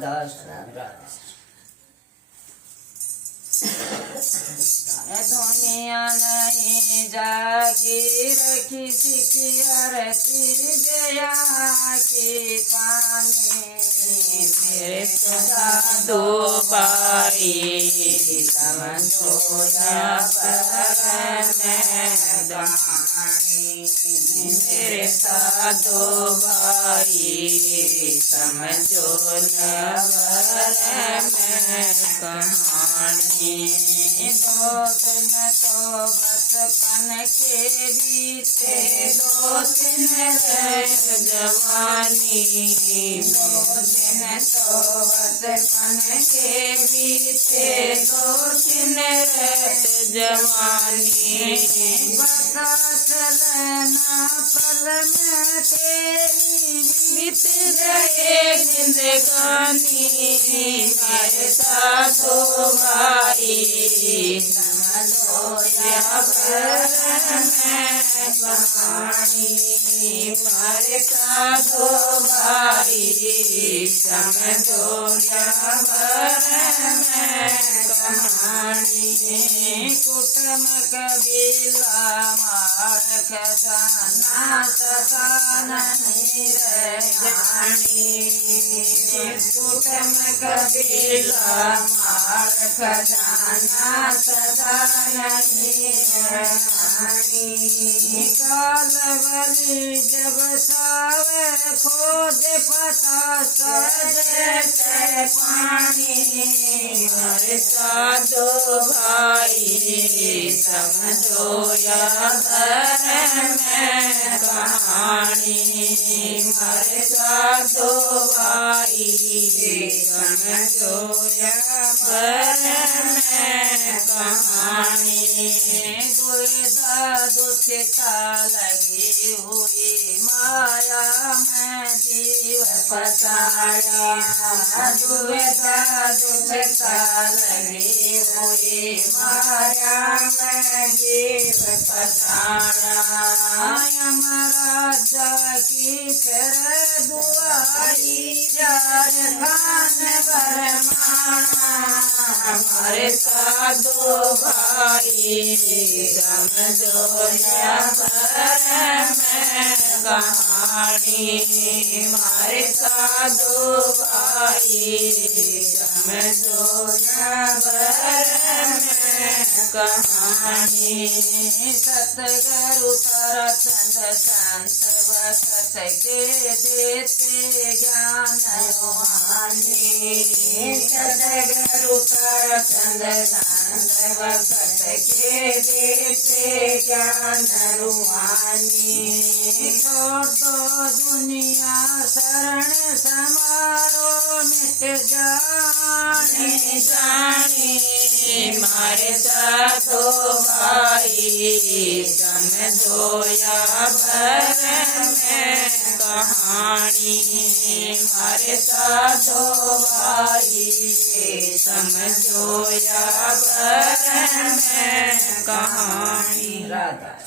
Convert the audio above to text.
રાધા રાધા दुनिया नहीं जागीर किसी की अरती गया की पानी फिर साधु बाई समझो न पर में दानी मेरे साधु भाई समझो न पर में कहानी दो दिन तो बचपन के बीते दो दिन रह जवानी दो दिन तो बचपन के बीते दो दिन रह जवानी बता चलना पल में तेरी बीत रहे जिंदगानी मेरे साधु भाई समझो या पर में कहानी मारे साधु भाई समझो या पर में कहानी कुटुम कबीला मार खजाना सदा नहीं रह जानी कुटुम कबीला मार खजाना सदा नहीं रह जानी काल बलि जब सावे खोद पता से पानी हर साधु भाई समझो या भर में कहानी हर साधु भाई समझो या भर में कहानी दुखता लगी हुई माया में जीव फसाया दुखता लगी हुई माया में जीव फसाया यमराज की फिर दुआई जार खान बरमाना हमारे साधु भाई समझो या पर में कहानी हमारे साधु भाई समझो या पर में कहानी सतगुरु तरचंद संत वसत के देते ज्ञान रूहानी सतगुरु तरचंद संत वसत के देते ज्ञान रूहानी छोड़ दो दुनिया शरण समारो मिट जाने जाने मारे साधु भाई समझो या भर में कहानी मारे साधु भाई समझो या भर में कहानी राधा।